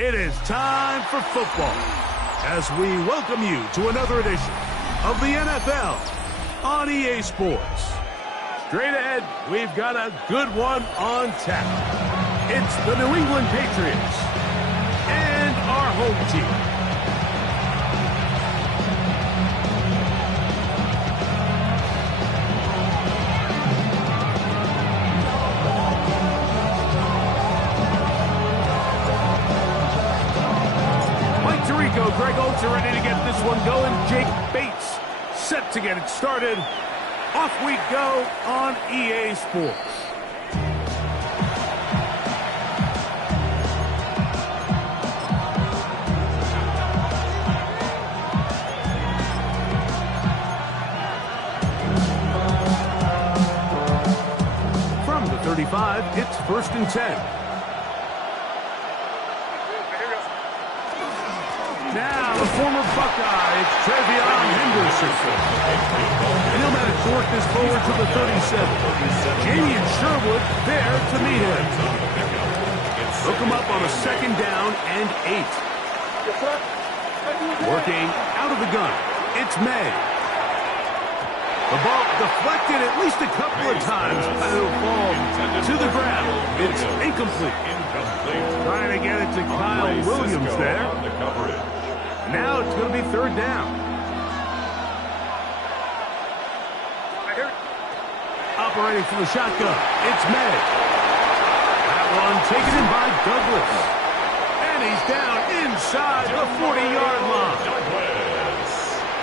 It is time for football as we welcome you to another edition of the NFL on EA Sports. Straight ahead, we've got a good one on tap. It's the New England Patriots and our home team. Greg Olds are ready to get this one going. Jake Bates set to get it started. Off we go on EA Sports. From the 35, it's 1st and 10. Now, the former Buckeye, it's Trevion Henderson. And he'll manage to work this forward to the 37. Jamie and Sherwood there to meet him. Hook him up on a 2nd down and 8. Working out of the gun, it's May. The ball deflected at least a couple of times, but it'll fall to the ground. It's incomplete. Trying to get it to Kyle Williams there. Now it's going to be 3rd down. Operating from the shotgun, it's May. That one taken in by Douglas. And he's down inside the 40-yard line.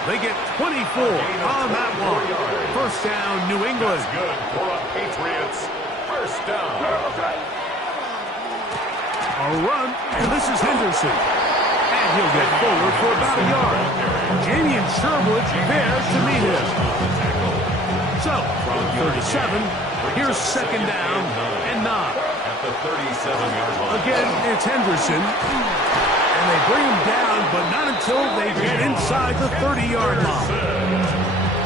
They get 24 on that one. 1st down, New England. That's good for the Patriots. 1st down. A run, and this is Henderson. And he'll get forward for about a yard. Jamie and Sherwood there to meet him. So, from 37, here's 2nd down and 9. At the 37-yard line. Again, it's Henderson. And they bring him down, but not until they get inside the 30-yard line.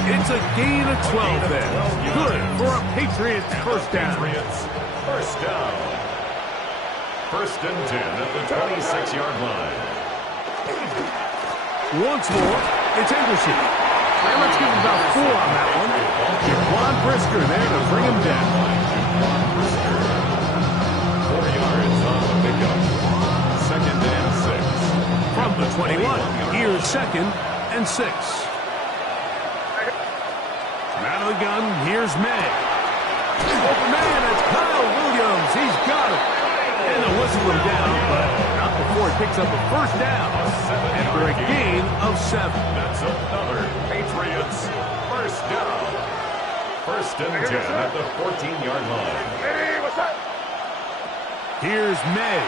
It's a gain of 12 there. Good for a Patriots 1st down. 1st down. 1st and 10 at the 26-yard line. Once more, it's Henderson. And let's give him about 4 on that one. Juwan Brisker there to bring him down. 4 yards on the pickup. 2nd and 6. From the 21, here's 2nd and 6. Out of the gun, here's May. Open man, it's Kyle Williams. He's got it. And they'll whistle him down, but not before he picks up a 1st down after a gain of 7. That's another Patriots 1st down. 1st and 10 at the 14-yard line. Here's May.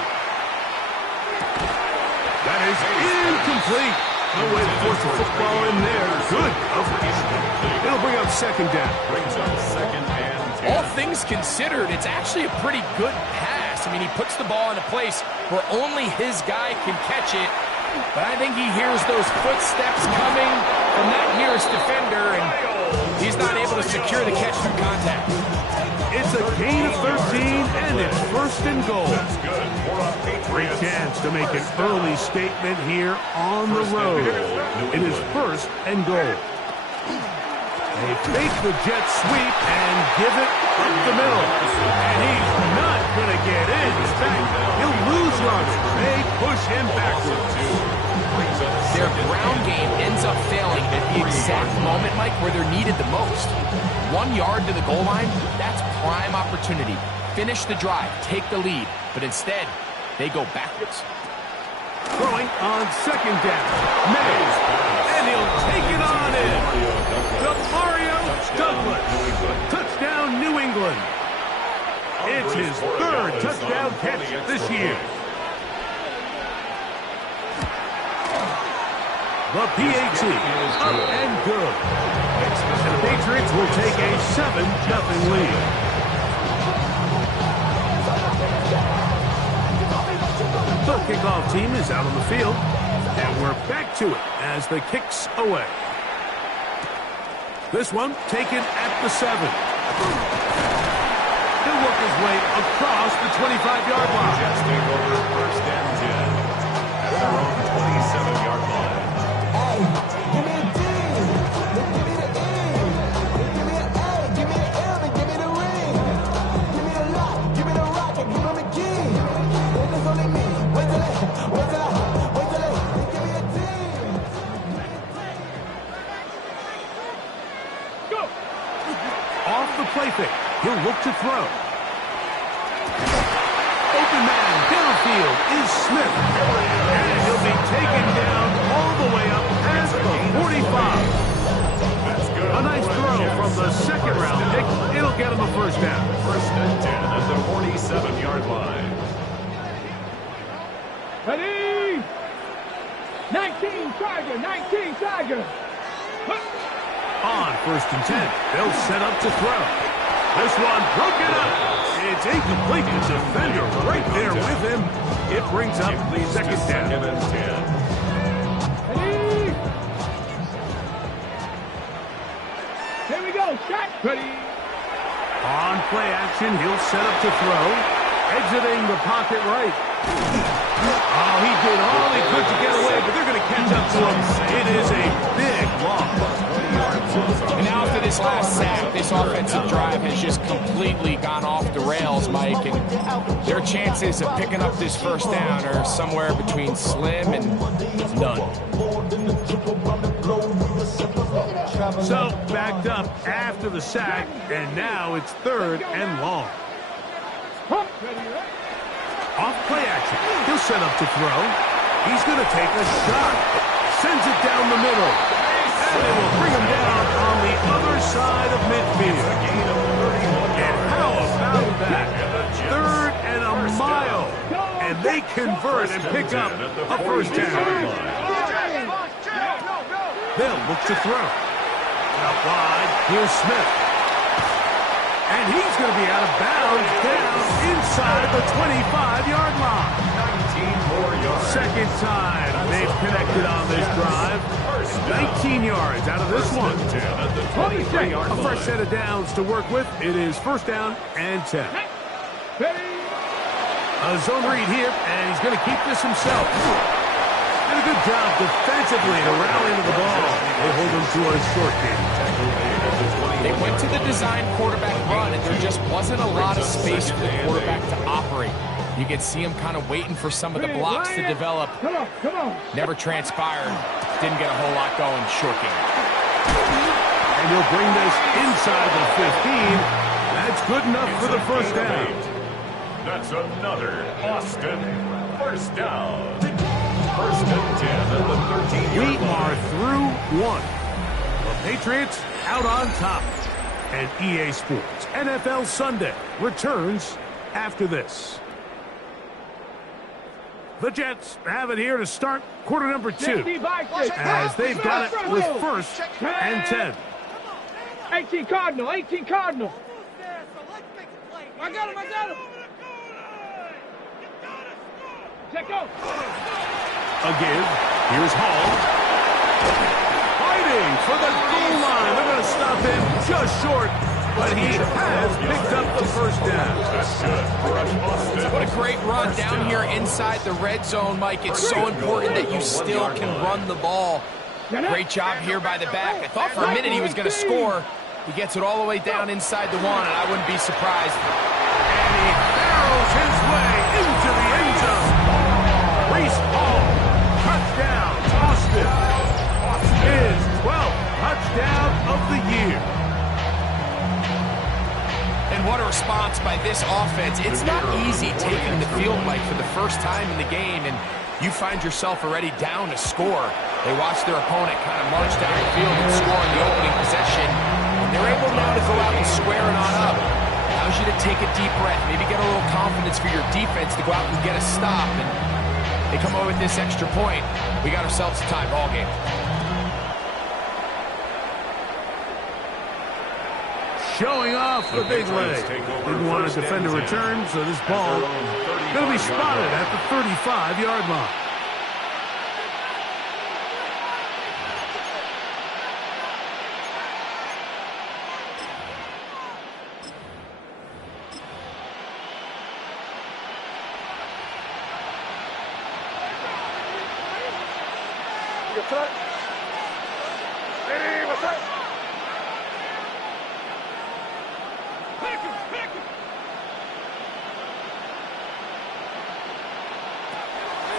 That is incomplete. No way to force the football in there. Good coverage. It'll bring up 2nd down. Brings up 2nd and 10. All things considered, it's actually a pretty good pass. I mean, he puts the ball in a place where only his guy can catch it. But I think he hears those footsteps coming from that nearest defender, and he's not able to secure the catch through contact. It's a gain of 13, and it's 1st and goal. That's good for a Great Patriots. chance to make an early statement here on the road. It is 1st and goal. They fake the jet sweep and give it up the middle. And he's not going to get in. In fact, he'll lose yardage. They push him backwards. Their ground game ends up failing at the exact moment, Mike, where they're needed the most. 1 yard to the goal line, that's prime opportunity. Finish the drive, take the lead, but instead, they go backwards. Throwing on second down. Mays. And he'll take it on in. To Mario Douglas. Touchdown, New England. It's his third touchdown catch this year. The PAT is up and good. And the Patriots will take a 7-0 lead. The kickoff team is out on the field, and we're back to it as the kick's away. This one taken at the 7. He'll work his way across the 25-yard line. Suggesting over first and 10 at their own 27-yard line. Hey, give me a D. Give me the E. Give me an A. Give me an M. And give me the ring. Give me the lock. Give me the rock. And give me the key. It's only me. Wait till they give me a D. Go. Off the play fake. He'll look to throw. Open man downfield is Smith. And he'll be taken down all the way up past the 45. That's good. A nice throw from the second round pick. It'll get him a first down. First and 10 at the 47-yard line. Ready? 19 Tiger, 19 Tiger. On first and 10, they'll set up to throw. This one broken up. It's incomplete. The defender right there with him. It brings up the second down. Second and 10. Ready? Here we go. Shot. Ready? On play action, he'll set up to throw. Exiting the pocket right. Oh, he did all he could to get away, but they're going to catch up to him. It is a big loss. And now after this last sack, this offensive drive has just completely gone off the rails, Mike, and their chances of picking up this first down are somewhere between slim and none. So, backed up after the sack, and now it's third and long. Off play action. He'll set up to throw. He's going to take a shot. Sends it down the middle. And it will bring him down on the other side of midfield. And how about that? Third and a mile. And they convert and pick up a first down. They'll look to throw. Out wide. Here's Smith. And he's going to be out of bounds down inside the 25-yard line. 19 more yards. Second time they've connected on this drive. 19 yards out of this one. A fresh set of downs to work with. It is first down and 10. A zone read here, and he's going to keep this himself. Did a good job defensively to rally to the ball. They hold him to a short game. They went to the design quarterback run, and there just wasn't a lot of space for the quarterback to operate. You could see him kind of waiting for some of the blocks to develop. Come on. Never transpired. Didn't get a whole lot going. Short game. And he'll bring this inside the 15. That's good enough for the first down. That's another Austin first down. First and 10 at the 13-yard We line. are through one. The Patriots out on top. And EA Sports NFL Sunday returns after this. The Jets have it here to start quarter number 2. As they've got it with first and 10. 18 Cardinal. I got him. Check out. A give. Here's Hall. Fighting for the goal line. They're going to stop him just short. But he has picked up the first down. That's good for an Austin. What a great run down here inside the red zone, Mike. It's so important that you still can run the ball. Great job here by the back. I thought for a minute he was going to score. He gets it all the way down inside the one, and I wouldn't be surprised. And he barrels his way into the end zone. Reese Hall, touchdown, response by this offense. It's not easy taking the field, Mike, for the first time in the game, and you find yourself already down a score. They watch their opponent kind of march down the field and score in the opening possession. And they're able now to go out and square it on up. Allows you to take a deep breath, maybe get a little confidence for your defense to go out and get a stop. And they come away with this extra point. We got ourselves a tie ball game. Showing off the big leg. Didn't want to defend a return, so this ball going to be spotted at the 35-yard line.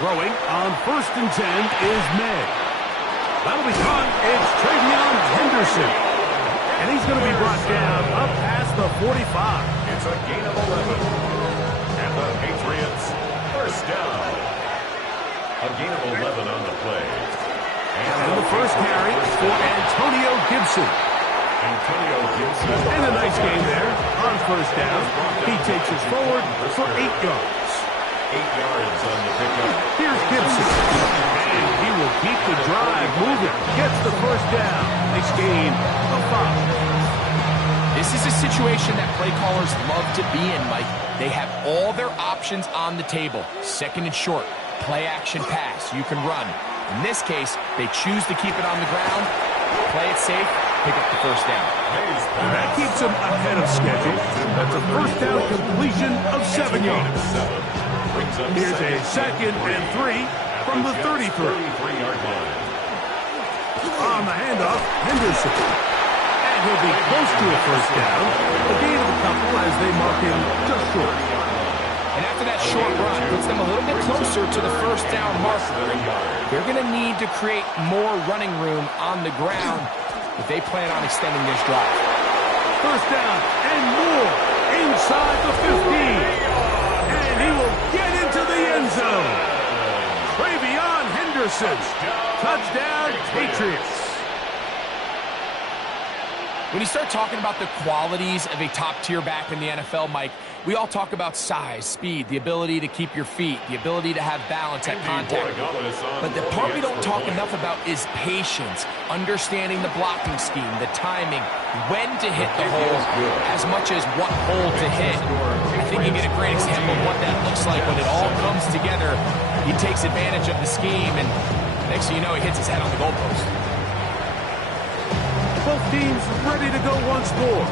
Throwing on 1st and 10 is May. That'll be caught. It's Travion Henderson. And he's going to be brought down up past the 45. It's a gain of 11. And the Patriots first down. A gain of 11 on the play. And the first carry for Antonio Gibson. Antonio Gibson. And a nice game there on 1st down. He takes us forward for 8 yards. 8 yards on the pickup. Here's Gibson. And he will keep the drive moving. Gets the first down. Nice gain of 5. This is a situation that play callers love to be in, Mike. They have all their options on the table. 2nd and short, play action pass. You can run. In this case, they choose to keep it on the ground, play it safe, pick up the first down. That keeps them ahead of schedule. That's a first down completion of 7 yards. Here's a 2nd and 3 from the 33. On the handoff, Henderson. And he'll be close to a first down. A gain of a couple as they mark him just short. And after that short run, puts them a little bit closer to the first down marker. They're going to need to create more running room on the ground if they plan on extending this drive. First down and more inside the 15. And he will get into the end zone. Travion Henderson. Touchdown, Patriots. When you start talking about the qualities of a top-tier back in the NFL, Mike, we all talk about size, speed, the ability to keep your feet, the ability to have balance at contact. But the part we don't talk enough about is patience, understanding the blocking scheme, the timing, when to hit the hole, as much as what hole to hit. I think you get a great example of what that looks like when it all comes together. He takes advantage of the scheme, and next thing you know, he hits his head on the goalpost. Both teams ready to go once more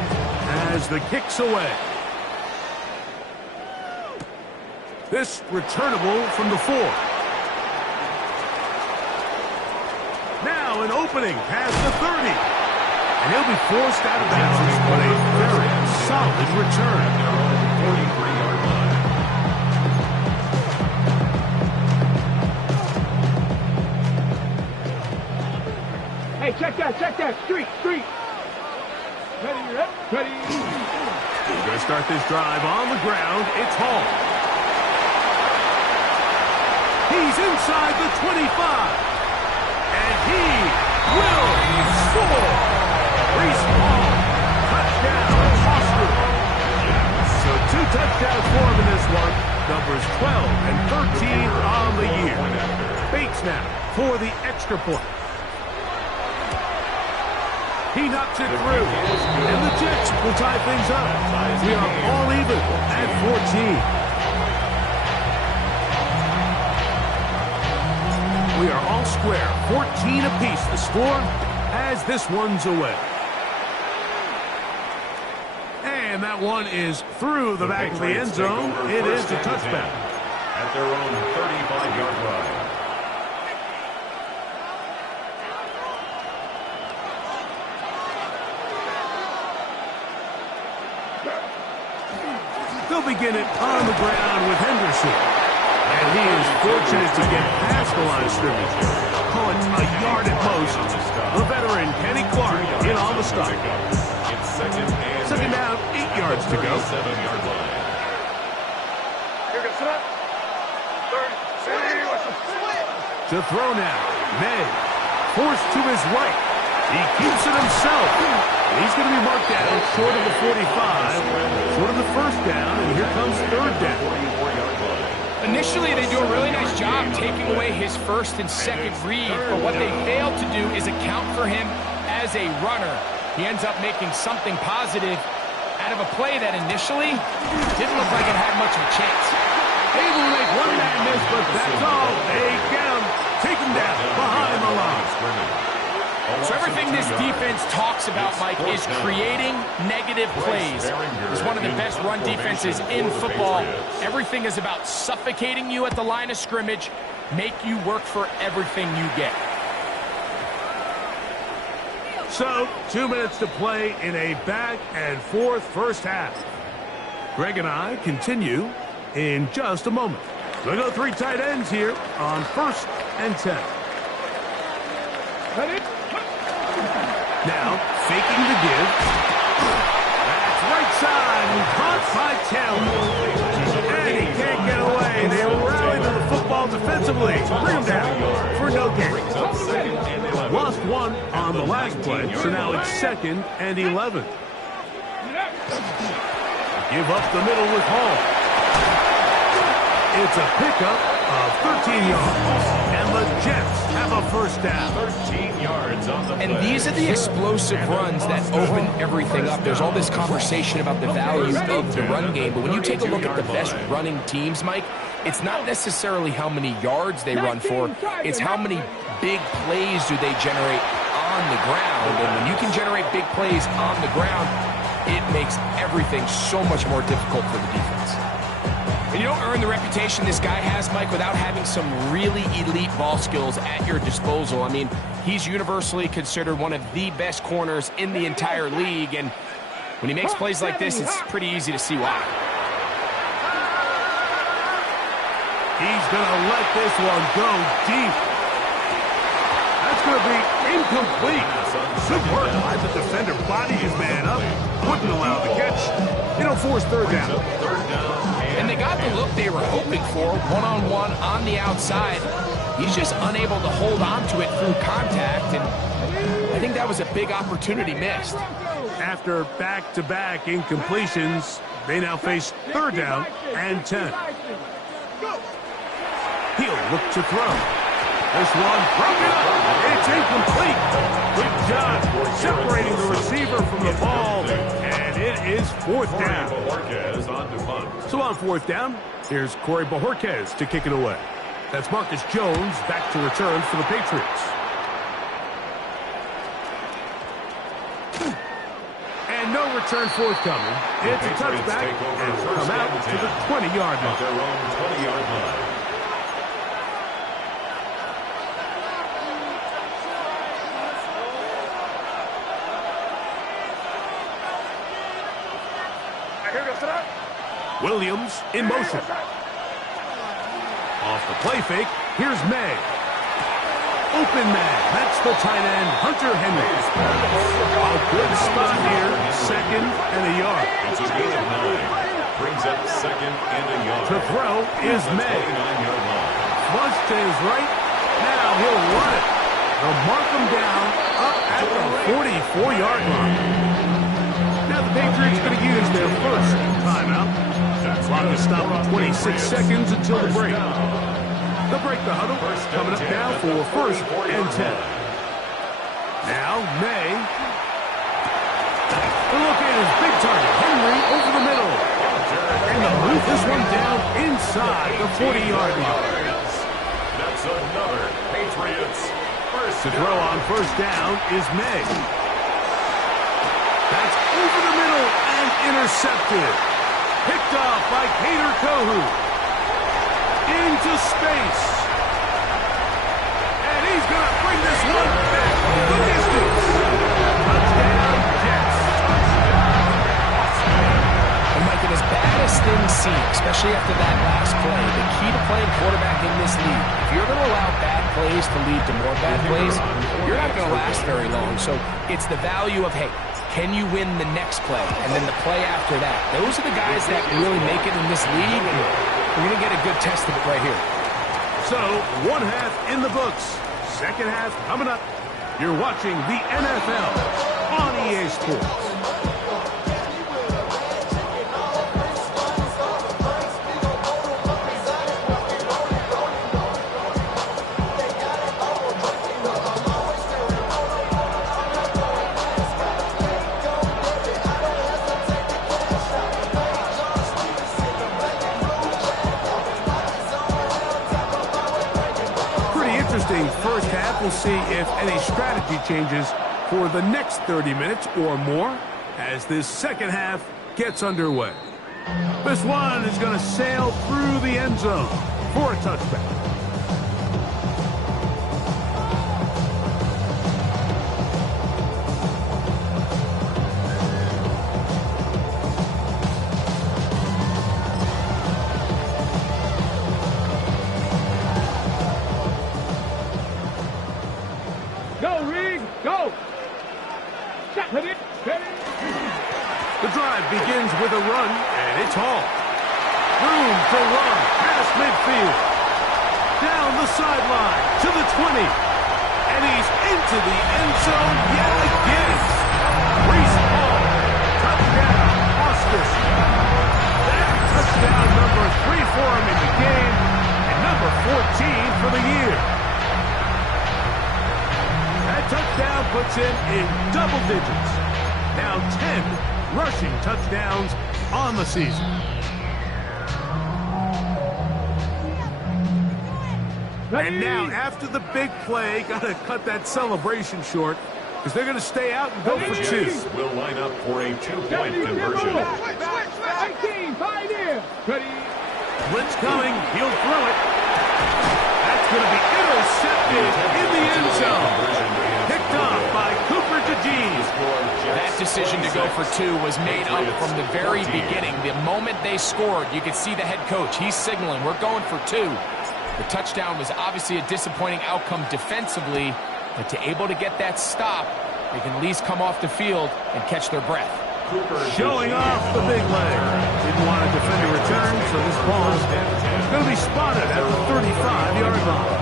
as the kick's away. This returnable from the 4. Now an opening past the 30. And he'll be forced out of bounds, but a very solid return. 43-yard line. Hey, check that. Street. Ready. We're going to start this drive on the ground. It's Hall. He's inside the 25. And he will score. Reese Hall. Touchdown, Austin. So 2 touchdowns for him in this one. Numbers 12 and 13 on the year. Bates now for the extra point. He knocks it through, and the Jets will tie things up. We are all even at 14. We are all square, 14 apiece. The score as this one's away. And that one is through the back of the end zone. It is a touchback. At their own 35-yard line. They'll begin it on the ground with Henderson. And he is fortunate to get past the line of scrimmage. Call it a yard at most. The veteran, Kenny Clark, in on the stop. It's second Second down, 8 yards. yards to go. 7-yard line. To throw now. May. Forced to his right. He keeps it himself. He's going to be marked down short of the 45, short of the first down, and here comes third down. Initially, they do a really nice job taking away his first and second read, but what they failed to do is account for him as a runner. He ends up making something positive out of a play that initially didn't look like it had much of a chance. Able to make one man miss, but that's all. They get him. Take him down behind the line. So everything this defense talks about, Mike, is creating negative plays. It's one of the best run defenses in football. Everything is about suffocating you at the line of scrimmage, make you work for everything you get. So, 2 minutes to play in a back-and-forth first half. Greg and I continue in just a moment. We'll go 3 tight ends here on 1st and 10. Now, faking the give. That's right side, and caught by Taylor. And he can't get away. They rally to the football defensively. Bring him down for no gain. Lost 1 on the last play, so now it's 2nd and 11. Give up the middle with Hall. It's a pickup of 13 yards, and the Jets have a first down. 13 yards on the play. And these are the explosive runs that open everything up. There's all this conversation about the value of the run game, but when you take a look at the best running teams, Mike, it's not necessarily how many yards they run for, it's how many big plays do they generate on the ground. And when you can generate big plays on the ground, it makes everything so much more difficult for the defense. And you don't earn the reputation this guy has, Mike, without having some really elite ball skills at your disposal. I mean, he's universally considered one of the best corners in the entire league, and when he makes plays like this, it's pretty easy to see why. He's going to let this one go deep. That's going to be incomplete. Good work by the defender. Body his man up. Wouldn't allow the catch. It'll force third down. And they got the look they were hoping for, one-on-one on the outside. He's just unable to hold on to it through contact, and I think that was a big opportunity missed. After back-to-back incompletions, they now face third down and 10. He'll look to throw. This one broken up. It's incomplete. Good job separating the receiver from the ball, and it is fourth down. So on fourth down, here's Corey Bojorquez to kick it away. That's Marcus Jones back to return for the Patriots. And no return forthcoming. It's a touchback and come out to the 20-yard line. Their own 20-yard line. Williams in motion. Off the play fake, here's May. Open man, that's the tight end, Hunter Henry. A good spot here, 2nd and a yard. It's a gain of 9. Brings up 2nd and a yard. To throw is May. 29-yard line. Flush to his right, now he'll run it. They'll mark him down up at the 44-yard line. Now the Patriots going to use their first timeout. Clock is stopped at 26 seconds until the break. They'll break the huddle. Coming up now for 1st and 10. Now May. The look at his big target, Henry, over the middle. And they'll move this one down inside the 40-yard line. That's another Patriots first. To throw on first down is May. That's over the middle and intercepted. Picked off by Kader Kohu. Into space. And he's going to bring this one back the distance. Touchdown, Jets. And Mike, as bad as things seem, especially after that last play, the key to playing quarterback in this league, if you're going to allow bad plays to lead to more bad plays, you're not going to last very long. So it's the value of, hey, can you win the next play and then the play after that? Those are the guys that really make it in this league, and we're going to get a good test of it right here. So, one half in the books. Second half coming up. You're watching the NFL on EA Sports. First half, we'll see if any strategy changes for the next 30 minutes or more as this second half gets underway. This one is going to sail through the end zone for a touchback. The drive begins with a run, and it's Hall. Room to run past midfield. Down the sideline to the 20. And he's into the end zone yet again. Reese Hall. Touchdown, Austin. That's touchdown number 3 for him in the game, and number 14 for the year. That touchdown puts him in double digits. Now 10 rushing touchdowns on the season. And now, after the big play, got to cut that celebration short because they're going to stay out and go for two. Will line up for a two-point conversion. 18, 5 here. Blitz coming. He'll throw it. That's going to be intercepted in the end zone. Picked off by Cooper DeJean. That decision to go for two was made up from the very beginning. The moment they scored, you could see the head coach. He's signaling, we're going for two. The touchdown was obviously a disappointing outcome defensively, but to able to get that stop, they can at least come off the field and catch their breath. Showing off the big leg. Didn't want to defend a return, so this ball is going to be spotted at the 35-yard line.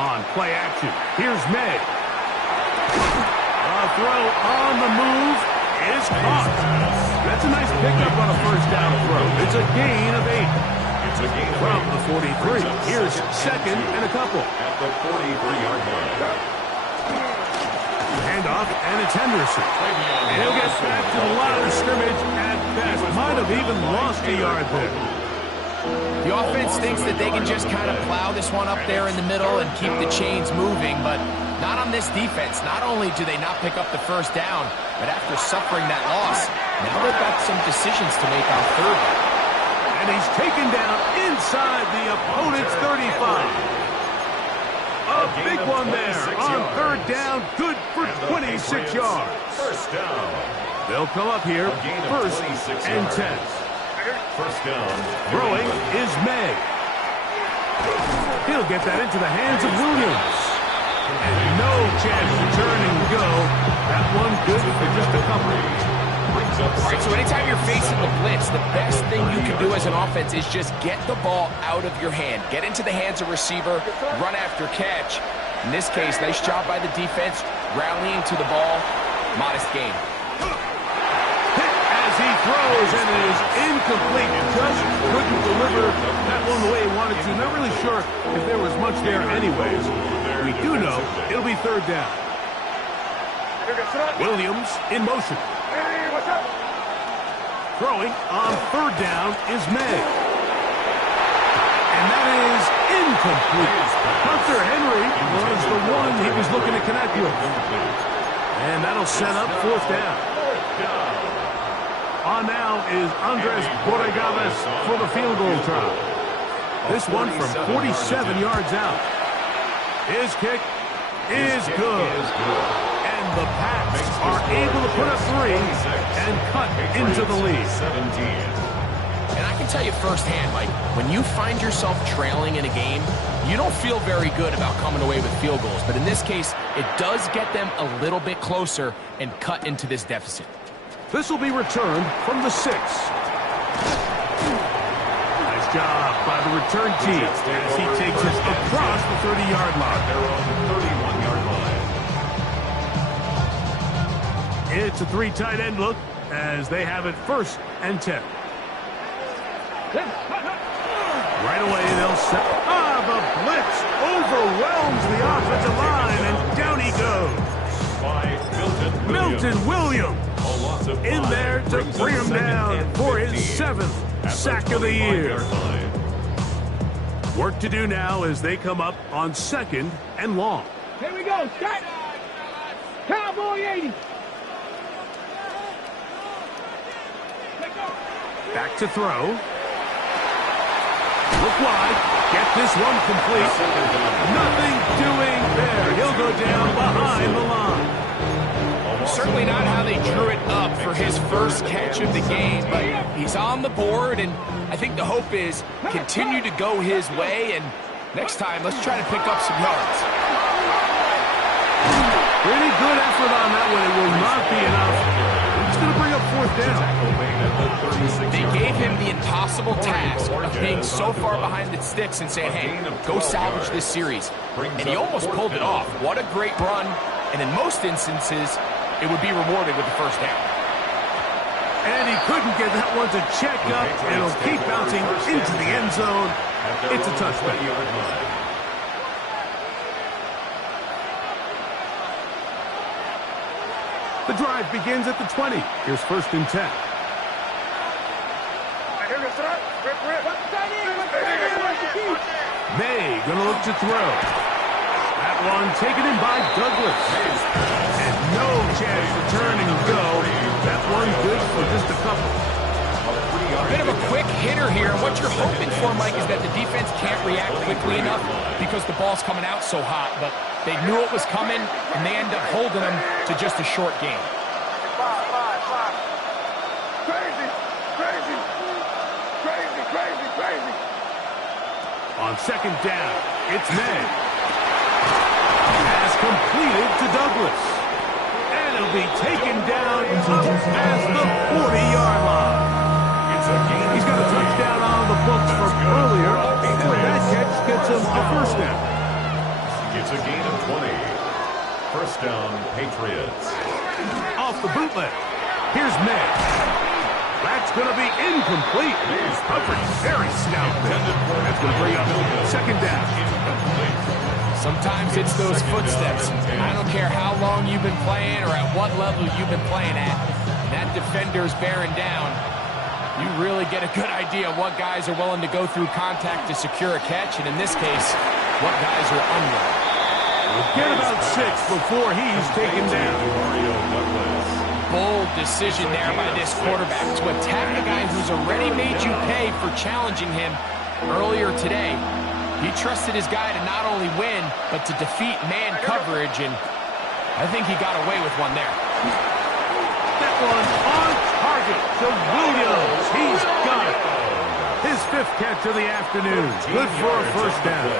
On play action, here's May. A throw on the move is caught. That's a nice pickup on a first down throw. It's a gain of 8. It's a gain of From 8. the 43. Here's second and a couple. At the 43-yard line. Handoff, and it's Henderson. And he'll get back to the line of scrimmage at best. Might have even lost a yard there. The offense thinks that they can just kind of plow this one up there in the middle and keep the chains moving, but not on this defense. Not only do they not pick up the first down, but after suffering that loss, now they've got some decisions to make on third down. And he's taken down inside the opponent's 35. A big one there on third down, good for 26 yards. First down. They'll come up here, first and 10. First down. Throwing is May. He'll get that into the hands of Williams. And no chance to turn and go. That one good for just a couple. All right, so anytime you're facing the blitz, the best thing you can do as an offense is just get the ball out of your hand. Get into the hands of receiver, run after catch. In this case, nice job by the defense, rallying to the ball. Modest gain. He throws, and it is incomplete. Just couldn't deliver that one the way he wanted to. Not really sure if there was much there anyways. We do know it'll be third down. Williams in motion. Throwing on third down is May. And that is incomplete. Hunter Henry was the one he was looking to connect with. And that'll set up fourth down. On now is Andres Borregales for the field goal try. This one from 47 yards out. His kick is good. And the Pats are able to put up 3 and cut into the lead. And I can tell you firsthand, Mike, when you find yourself trailing in a game, you don't feel very good about coming away with field goals. But in this case, it does get them a little bit closer and cut into this deficit. This will be returned from the 6. Nice job by the return team as he takes it across the 30-yard line. Their own 31-yard line. It's a 3 tight end look as they have it 1st and 10. Right away, they'll set. The blitz overwhelms the offensive line, and down he goes. By Milton Williams in there to bring him down for his 7th sack of the year. Work to do now as they come up on 2nd and long. Here we go. Set. Cowboy 80. Back to throw. Look wide. Get this one complete. Nothing doing there. He'll go down behind the line. Certainly not how they drew it up for his first catch of the game, but he's on the board, and I think the hope is continue to go his way, and next time, let's try to pick up some yards. Pretty good effort on that one. It will not be enough. It's going to bring up 4th down. They gave him the impossible task of being so far behind the sticks and saying, hey, go salvage this series. And he almost pulled it off. What a great run. And in most instances, it would be rewarded with the 1st down. And he couldn't get that one to check up. It'll keep bouncing into the end zone. It's a touchdown. The drive begins at the 20. Here's 1st and 10. May gonna look to throw. That one taken in by Douglas. And no chance to turn and go. That one good for just a couple. A bit of a quick hitter here. What you're hoping for, Mike, is that the defense can't react quickly enough because the ball's coming out so hot. But they knew it was coming, and they end up holding them to just a short game. On 2nd down, it's May. Pass completed to Douglas. And it'll be taken down up past the 40-yard line. He's got a touchdown on the books from earlier, and that catch gets him a 1st down. It's a gain of 20. 1st down, Patriots. Off the bootleg. Here's May. That's going to be incomplete. Humphrey, very stout there. That's going to bring up 2nd down. Sometimes it's those footsteps. I don't care how long you've been playing or at what level you've been playing at. That defender's bearing down. You really get a good idea of what guys are willing to go through contact to secure a catch, and in this case, what guys are unwilling. We'll get about 6 before he's taken down. Bold decision there by this quarterback to attack a guy who's already made you pay for challenging him earlier today. He trusted his guy to not only win, but to defeat man coverage, and I think he got away with one there. That one on target to Williams. He's got it. His 5th catch of the afternoon. Good for a 1st down.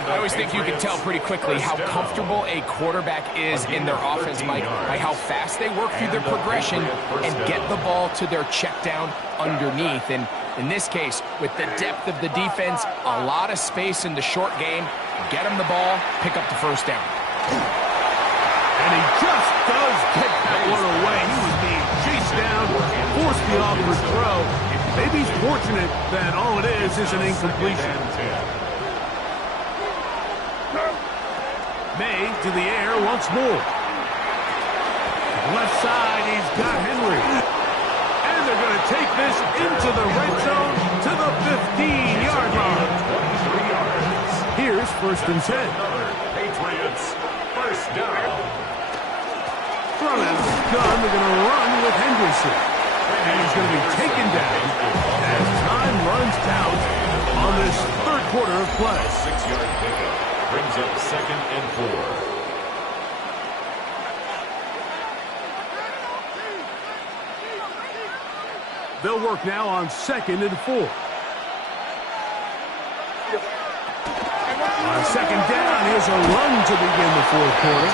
I always think you can tell pretty quickly how comfortable a quarterback is in their offense, Mike, by how fast they work through their progression and get the ball to their check down underneath. And in this case, with the depth of the defense, a lot of space in the short game, get them the ball, pick up the 1st down. And he just does get that one away. He was being chased down, forced the awkward throw. Maybe he's fortunate that all it is an incompletion. May to the air once more. Left side, he's got Henry. And they're going to take this into the red zone to the 15-yard line. Here's 1st and 10. Patriots, 1st down. Thrown out of the gun, they're going to run with Henderson. And he's going to be taken down as time runs out on this 3rd quarter of play. 6-yard pickup brings up 2nd and 4. They'll work now on 2nd and 4. On 2nd down, here's a run to begin the 4th quarter.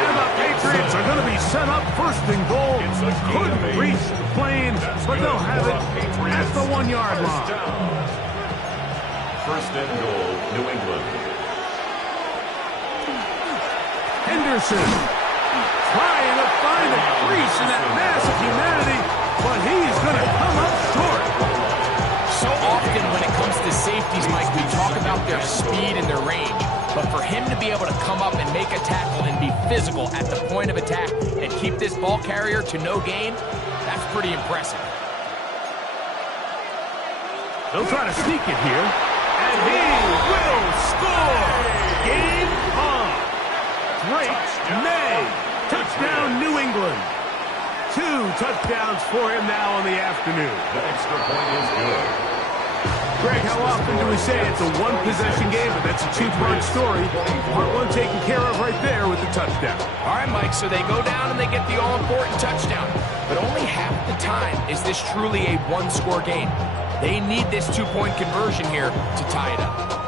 And the Patriots are going to be set up 1st and goal. Couldn't reach the plane, but they'll have it at the 1-yard line. 1st and goal, New England. Henderson trying to find a crease in that mass of humanity, but he's going to come up short. So often when it comes to safeties, Mike, we talk about their speed and their range. But for him to be able to come up and make a tackle and be physical at the point of attack and keep this ball carrier to no gain, that's pretty impressive. They'll try to sneak it here, and he will score! Game on! Drake May! Touchdown, New England! 2 touchdowns for him now in the afternoon. The extra point is good. Greg, how often do we say it's a one-possession game, but that's a 2-part story? Part 1 taken care of right there with the touchdown. All right, Mike, so they go down and they get the all-important touchdown. But only half the time is this truly a 1-score game. They need this 2-point conversion here to tie it up.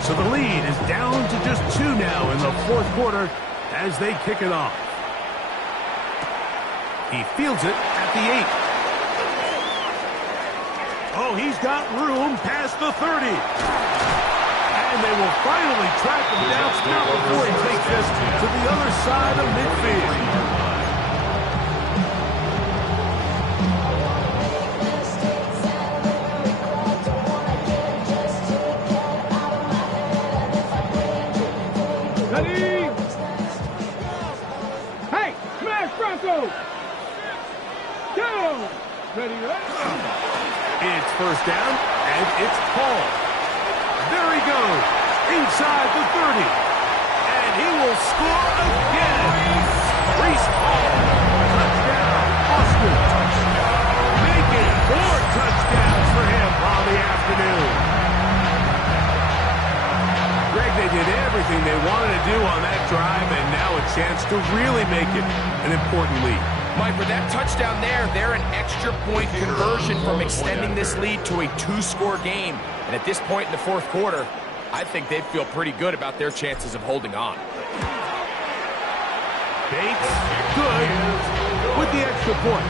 So the lead is down to just 2 now in the 4th quarter as they kick it off. He fields it at the 8. Oh, he's got room past the 30. And they will finally track him down now before he takes this to the other side of midfield. Hey, smash Bronco! Down! Ready, right? It's 1st down, and it's Paul. There he goes, inside the 30. And he will score again. Reese Paul, touchdown, Austin. Making 4 touchdowns for him on the afternoon. Greg, they did everything they wanted to do on that drive, and now a chance to really make it an important lead. Mike, with that touchdown there, they're an extra point conversion from extending this lead to a 2-score game. And at this point in the 4th quarter, I think they'd feel pretty good about their chances of holding on. Bates, good, with the extra point.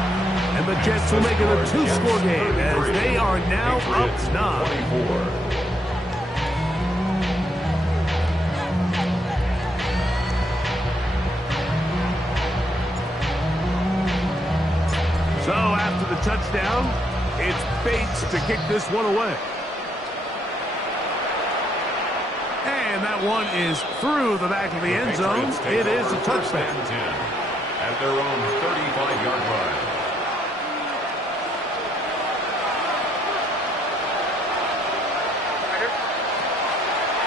And the Jets will make it a 2-score game as they are now up 9. So after the touchdown, it's Bates to kick this one away. And that one is through the back of the end zone. It is a touchdown. At their own 35-yard line.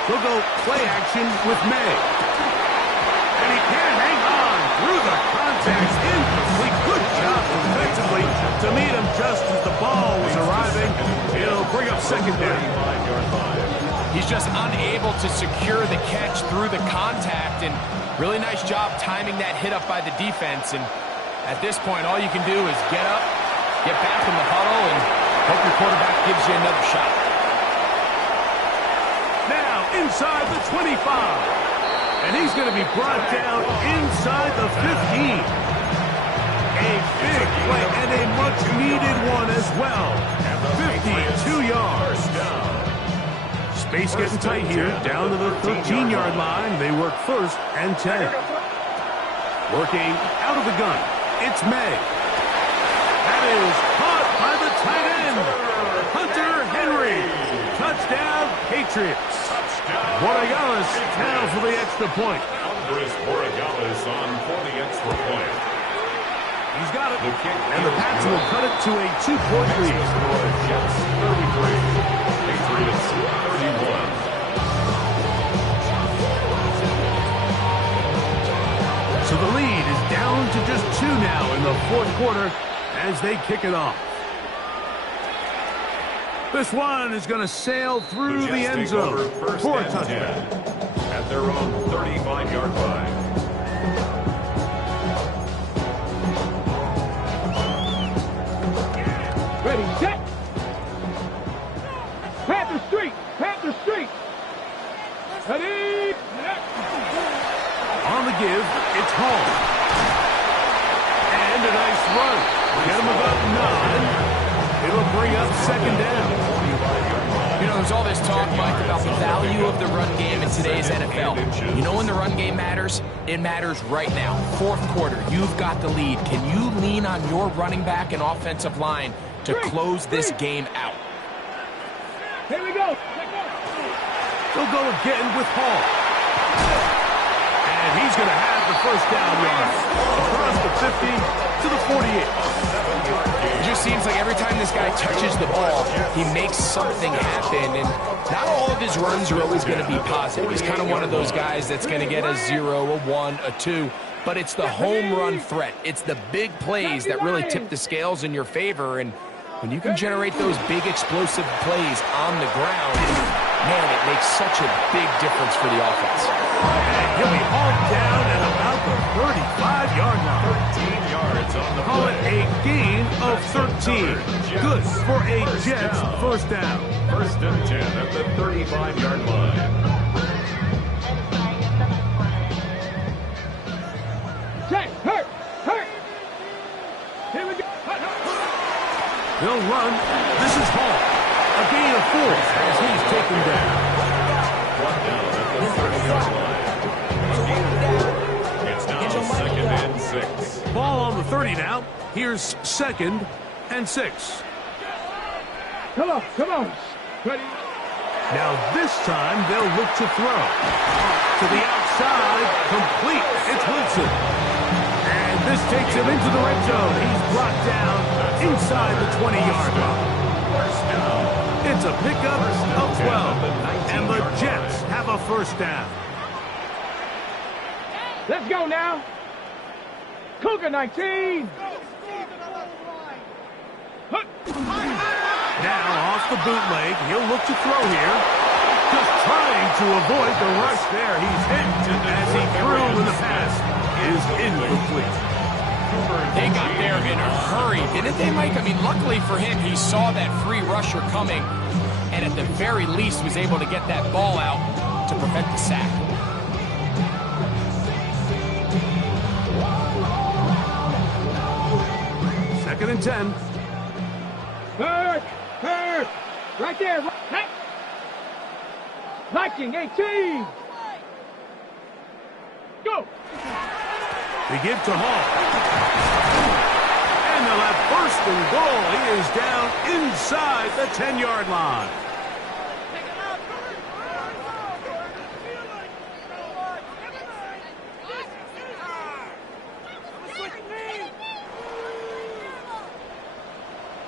They'll go play action with May. And he can't hang on through the contact. Incomplete. Good job defensively to meet him just as the ball was arriving. It'll bring up 2nd down. He's just unable to secure the catch through the contact, and really nice job timing that hit up by the defense. And at this point, all you can do is get up, get back in the huddle, and hope your quarterback gives you another shot. Now inside the 25. And he's going to be brought down inside the 15. A big play and a much-needed one as well. 52 yards. Space getting tight here. Down to the 13-yard line. They work 1st and 10. Working out of the gun. It's May. That is caught by the tight end. Hunter Henry. Touchdown, Patriots. Borregales now for the extra point. Andres Borregales on for the extra point. He's got it. And the Pats will cut it to a 2-point lead. Jets 33. Patriots 31. So the lead is down to just 2 now in the 4th quarter as they kick it off. This one is going to sail through the end zone for a touchdown. At their own 35-yard line. Ready, set. Panther Street. Panther Street. Ready. On the give, it's home. And a nice run. Get him about 9. It'll bring up second down. You know, there's all this talk, Mike, about the value of the run game in today's NFL. You know when the run game matters? It matters right now. Fourth quarter, you've got the lead. Can you lean on your running back and offensive line to close this game out? Here we go. They'll go again with Hall. And he's going to have the first down yards. Across the 50 to the 48. It just seems like every time this guy touches the ball, he makes something happen. And not all of his runs are always going to be positive. He's kind of one of those guys that's going to get a 0, a 1, a 2. But it's the home run threat. It's the big plays that really tip the scales in your favor. And when you can generate those big explosive plays on the ground, man, it makes such a big difference for the offense. And he'll be hauled down at about the 35-yard line. 13 yards on the Call it play. a gain of 13. Good for a Jets first down. First and 10 at the 35-yard line. Check. Hurt. Here we go. They'll run. This is Hall. A gain of 4 as he's taken down. One down at the 30-yard line. It's now second and 6. Ball on the 30 now. Here's second and 6. Come on. Ready. Now this time they'll look to throw. To the outside, complete. It's Wilson. And this takes him into the red zone. He's brought down inside the 20-yard line. It's a pickup of 12. And the Jets have a first down. Let's go now. Cougar 19. Now off the bootleg, he'll look to throw here. Just trying to avoid the rush there. He's hit as he threw when the pass is incomplete. They got there in a hurry, didn't they, Mike? I mean, luckily for him, he saw that free rusher coming and at the very least was able to get that ball out to prevent the sack. Second and 10. Hurt. Right there. Hey. Viking 18. Go. They give to Hall. And they'll have first and goal. He is down inside the 10-yard line.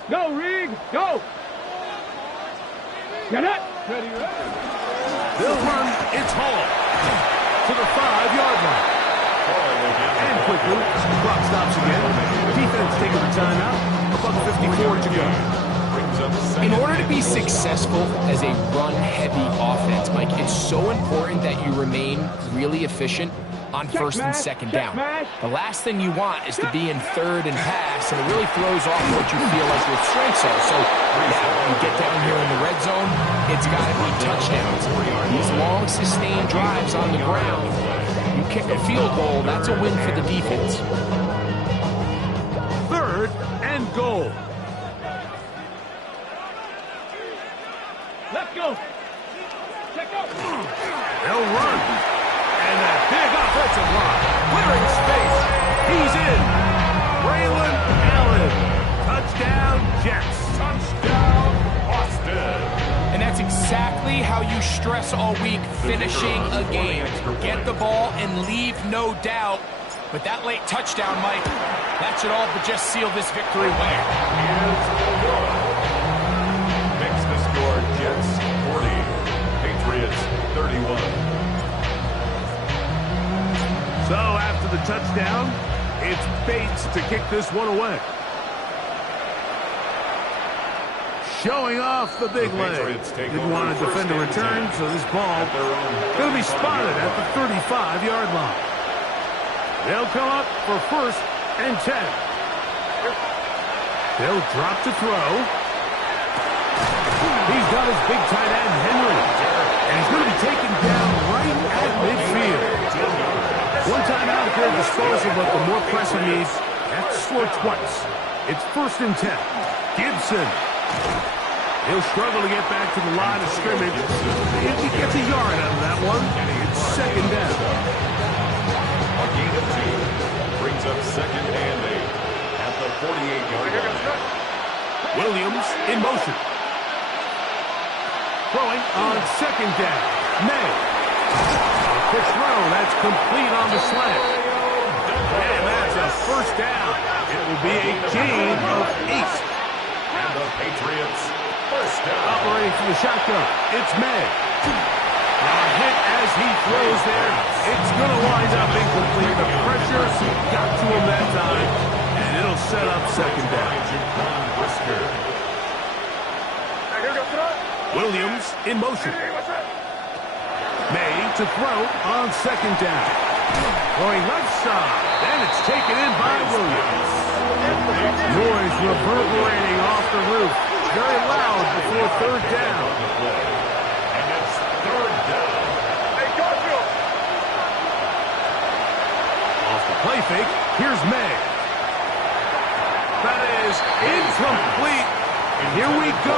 Go, Rig. Go. Get it. Ready. They'll run. It's Hall to the 5-yard line. And quickly, the clock stops again. Defense taking the timeout. $1:54 to go. In order to be successful as a run-heavy offense, Mike, it's so important that you remain really efficient on first and second down. The last thing you want is to be in third and pass, and it really throws off what you feel like your strengths are. So now you get down here in the red zone, it's got to be touchdowns. These long, sustained drives on the ground, you kick a field goal, that's a win for the defense. Third and goal. Let's go. Check out. They'll run. And that big offensive line. Clearing space. He's in. Braylon Allen. Touchdown, Jets. Touchdown, Austin. And that's exactly how you stress all week, finishing a game. Get the ball and leave no doubt. But that late touchdown, Mike, that should all but just seal this victory away. Makes the score Jets 40, Patriots 31. So after the touchdown, it's Bates to kick this one away. showing off the big leg. Didn't want to defend a return, so this ball going to be spotted at the 35-yard line. They'll come up for 1st and 10. They'll drop to throw. He's got his big tight end, Henry. And he's going to be taken down right at midfield. One time out at their disposal, but the more pressing needs have to score twice. It's 1st and 10. Gibson. He'll struggle to get back to the line of scrimmage. If he gets a yard out of that one, it's 2nd down. A gain of 2 brings up 2nd and 8 at the 48-yard line. Williams in motion. Throwing on 2nd down. May. A quick throw. That's complete on the slant. And that's a 1st down. It will be a gain of 8. And the Patriots, 1st down. Operating from the shotgun. It's May. Now a hit as he throws there. It's going to wind up incomplete. The pressure got to him that time. And it'll set up 2nd down. Williams in motion. May to throw on 2nd down. Going left side. And it's taken in by Williams. Noise reverberating off the roof. Very loud before 3rd down. And it's 3rd down. Off the play fake, here's May. That is incomplete. And here we go.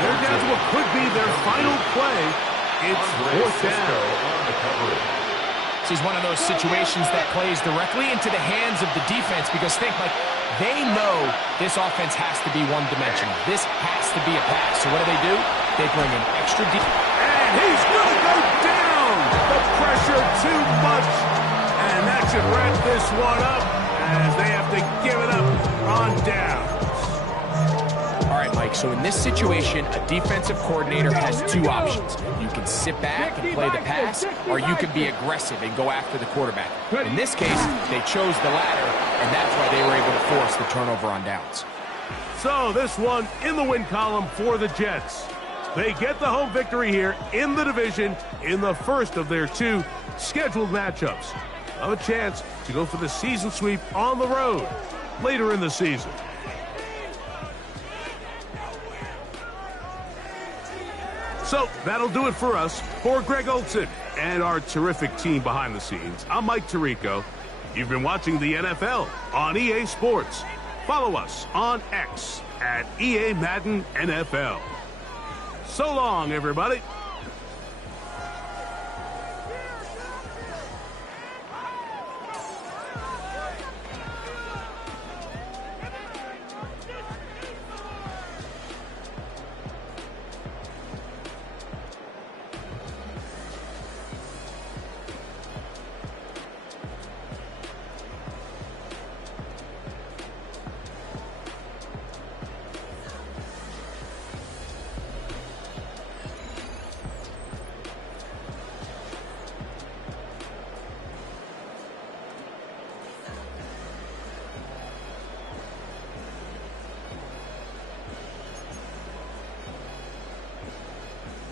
They're down to what could be their final play. It's 4th down. This is one of those situations that plays directly into the hands of the defense because think, like, they know this offense has to be one-dimensional. This has to be a pass. So what do? They bring in extra deep. And he's going to go down. The pressure too much. And that should wrap this one up as they have to give it up on down. All right, Mike, so in this situation, a defensive coordinator has 2 options. You can sit back and play the pass, or you can be aggressive and go after the quarterback. In this case, they chose the latter, and that's why they were able to force the turnover on downs. So this one in the win column for the Jets. They get the home victory here in the division in the first of their 2 scheduled matchups. Have a chance to go for the season sweep on the road later in the season. So that'll do it for us. For Greg Olson and our terrific team behind the scenes, I'm Mike Tirico. You've been watching the NFL on EA Sports. Follow us on X at EA Madden NFL. So long, everybody.